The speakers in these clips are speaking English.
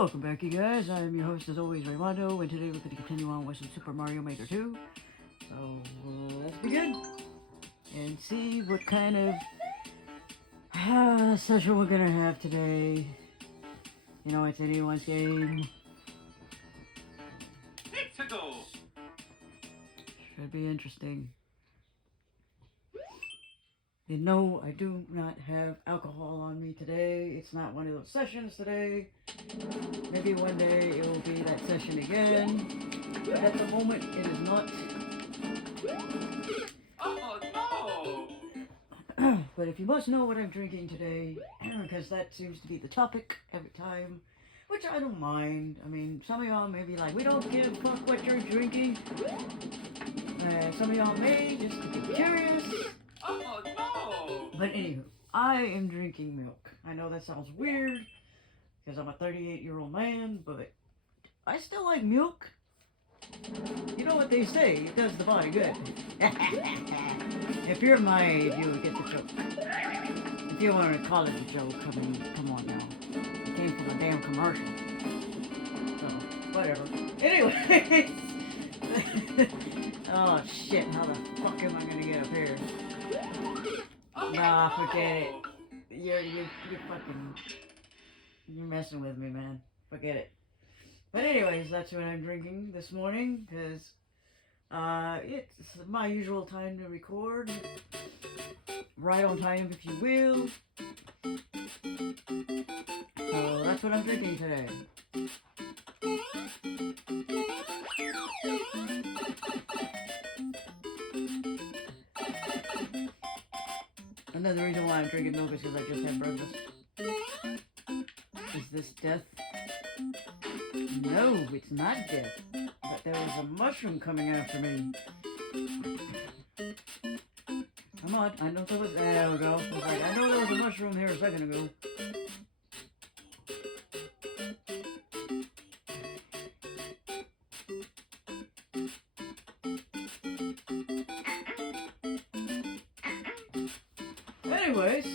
Welcome back, you guys. I am your host, as always, Raymondo, and today we're going to continue on with some Super Mario Maker 2. So, let's begin and see what kind of session we're going to have today. You know, it's anyone's game. Let's go. Should be interesting. You know, I do not have alcohol on me today. It's not one of those sessions today. Maybe one day it will be that session again. But at the moment, it is not. Oh no! But if you must know what I'm drinking today, because that seems to be the topic every time, which I don't mind. I mean, some of y'all may be like, we don't give a fuck what you're drinking. Some of y'all may just be curious. Oh no! But anywho, I am drinking milk. I know that sounds weird, because I'm a 38-year-old man, but I still like milk. You know what they say, it does the body good. If you're my age, you would get the joke. If you want to call it a joke, I mean, come on now. It came from a damn commercial. So, whatever. Anyway. Oh shit, how the fuck am I gonna get up here? Nah, forget it. You're fucking... You're messing with me, man. Forget it. But anyways, that's what I'm drinking this morning, because it's my usual time to record. Right on time, if you will. So that's what I'm drinking today. Another reason why I'm drinking milk is because I just had breakfast. Is this death? No, it's not death. But there was a mushroom coming after me. Come on, I know there was... There we go. I was like, I know there was a mushroom here a second ago. Anyways.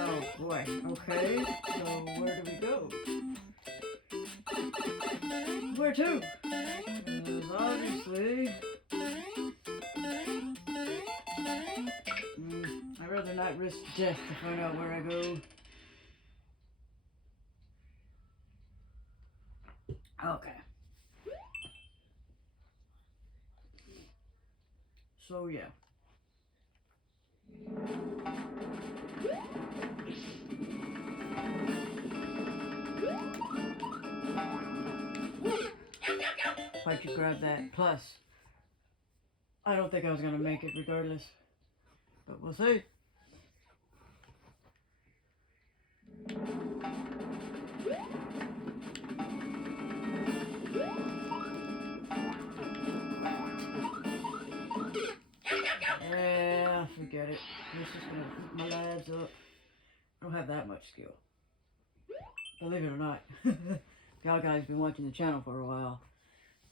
Oh boy. Okay. So where do we go? Where to? Obviously. I'd rather not risk death to find out where I go. Okay. So yeah. Why'd you grab that? Plus, I don't think I was gonna make it regardless. But we'll see. Yeah, forget it. It's just gonna eat my lives up. I don't have that much skill. Believe it or not. Y'all guys been watching the channel for a while.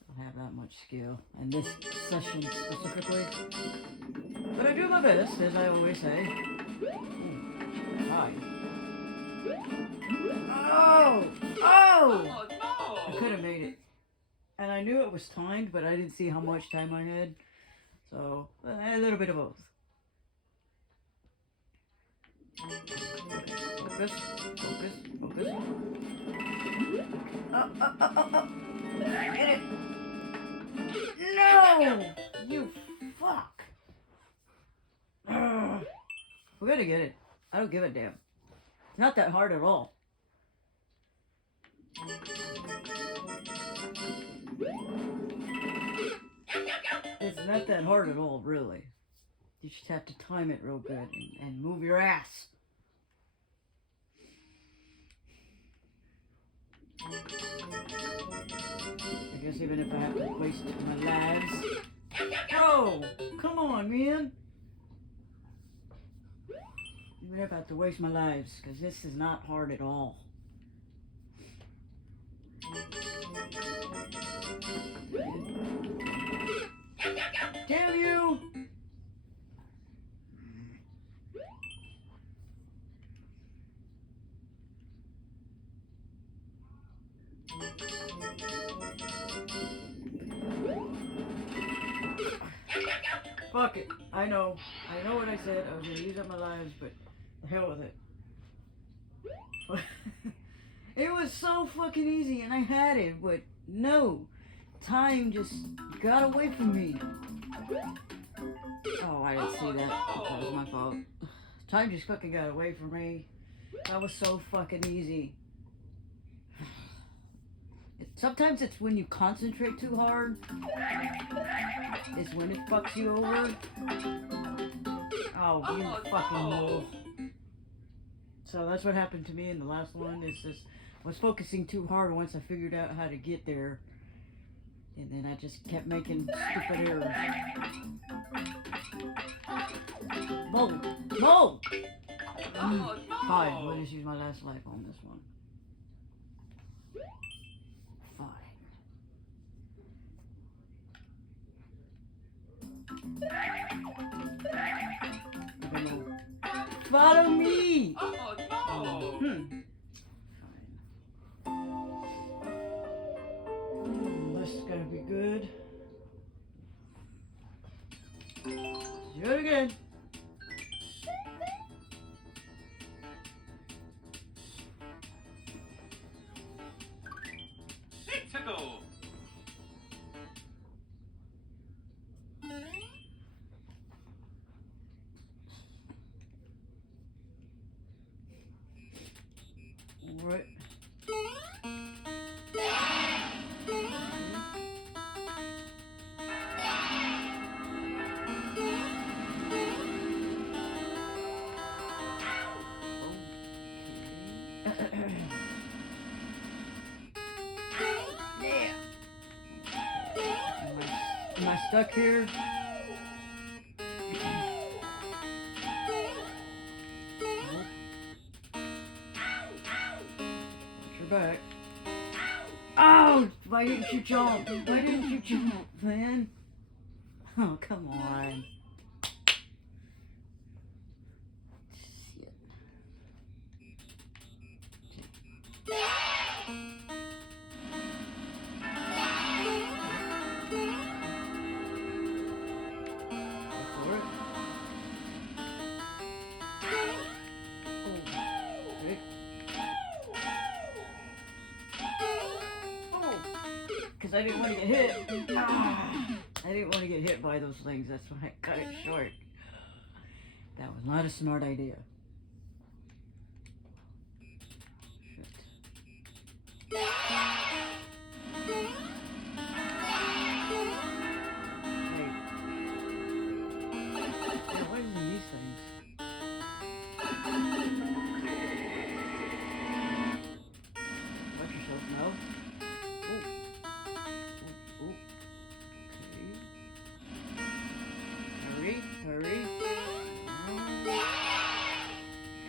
I don't have that much skill. And this session specifically. But I do my best, as I always say. Ooh, hi. Oh! Oh! Oh no! I could have made it. And I knew it was timed, but I didn't see how much time I had. So, a little bit of both. Focus, focus, focus. Oh. Get it! No! You fuck! We're gonna get it. I don't give a damn. It's not that hard at all. It's not that hard at all, really. You just have to time it real good and move your ass. I guess even if I have to waste my lives. Bro, come on, man. Even if I have to waste my lives, because this is not hard at all. Damn you! Fuck it. I know what I said. I was gonna use up my lives, but the hell with it. It was so fucking easy, and I had it, but no. Time just got away from me. Oh, I didn't see that. That was my fault. Time just fucking got away from me. That was so fucking easy. Sometimes it's when you concentrate too hard. It's when it fucks you over. Oh, you fucking mole. So that's what happened to me in the last one. It's just I was focusing too hard once I figured out how to get there. And then I just kept making stupid errors. Mole! Mole! Fine, we'll just use my last life on this one. Fine. Follow me! Oh no! This is gonna be good. Do it again. Tickle! Right. Yeah. Am I stuck here? Back. Oh! Why didn't you jump? Why didn't you jump, man? Oh, come on. Shit. Because I didn't want to get hit. I didn't want to get hit by those things. That's why I cut it short. That was not a smart idea. Shit. Hey. Yeah, what is in these things? Watch yourself, no. Hurry.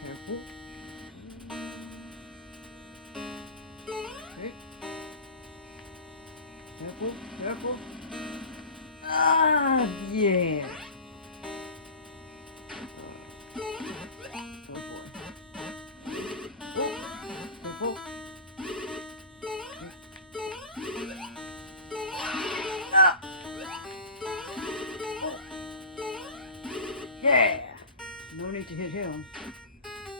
Careful. Okay. Careful. Ah, yeah. Oh boy. Careful. Ah. Yeah! No need to hit him.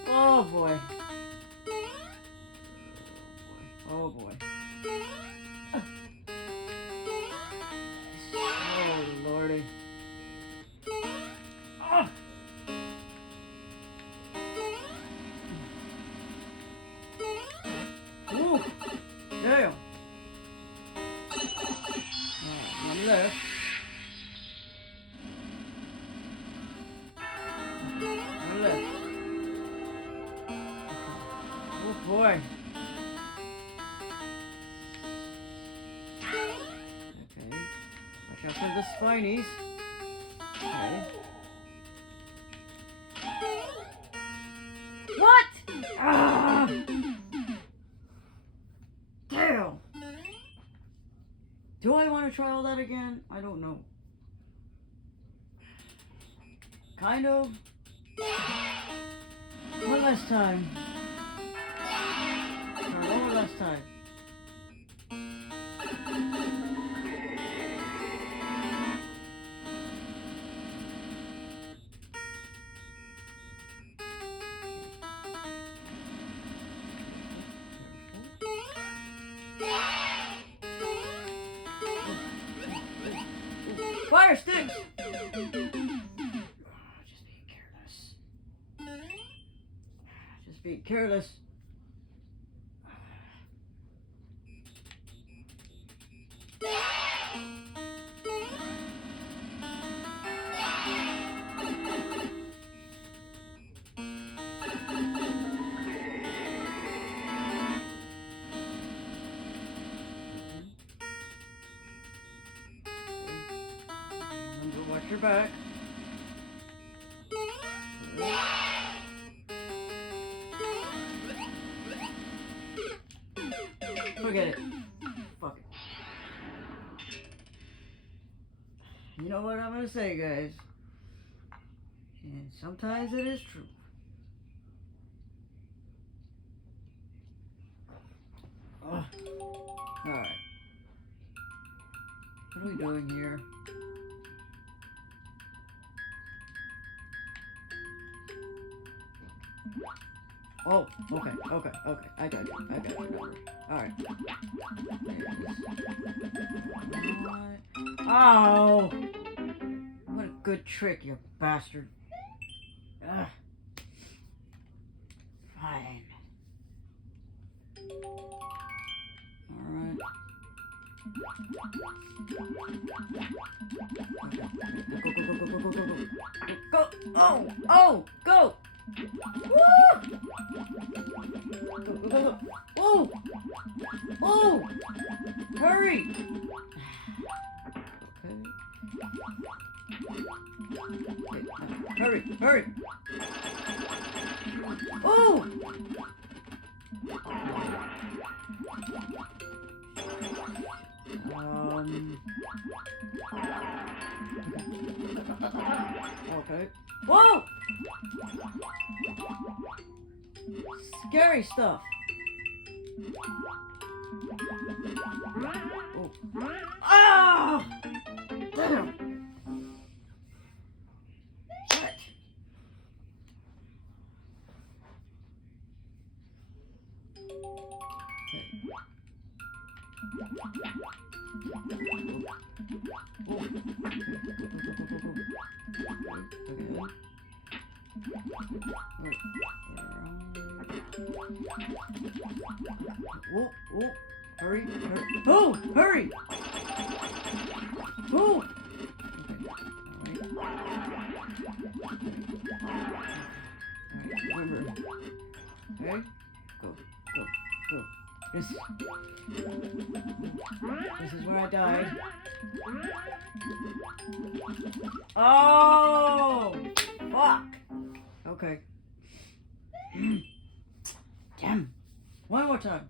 Oh boy. Oh boy. Oh lordy. Oh. Ooh. Damn. One left. Oh boy. Okay. Watch out for the spinies. Okay. What? Ah! Damn. Do I want to try all that again? I don't know. Kind of. One last time. One last time. fire sticks! Just be careless. Just be careless. Watch your back. Forget it. Fuck it. You know what I'm gonna say, guys? And sometimes it is true. Alright. What are we doing here? Oh, okay. I got you. Alright. Oh! What a good trick, you bastard. Ugh. Fine. Alright. Go! Oh! Go! Woo! Go! Oh! Oh! Hurry! Okay. Hurry! Oh! Okay. Whoa! Scary stuff. Oh! Ah! Damn! What? Oh, hurry. Oh, hurry. Oh. Remember. Okay. Go. This is where I died. Oh, fuck. Okay. Damn. One more time.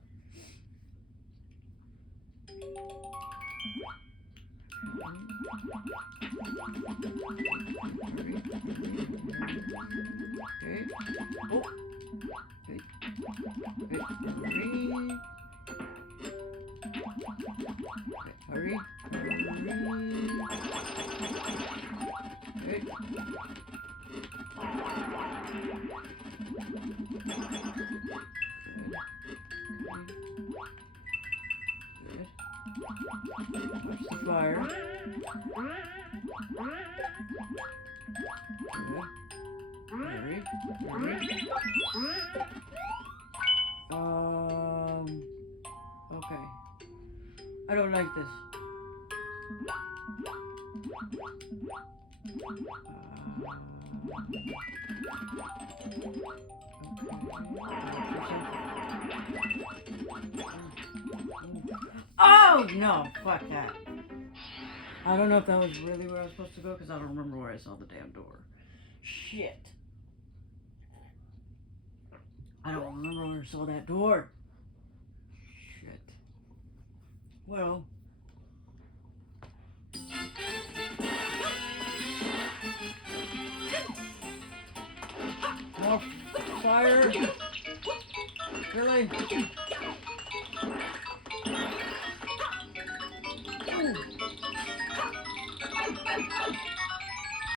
Okay. Oh. Okay. Hurry. Okay. Watch the fire. Hurry. Okay. I don't like this. Oh no! Fuck that. I don't know if that was really where I was supposed to go because I don't remember where I saw the damn door. Shit. I don't remember where I saw that door. Shit. Well. More fire. Really?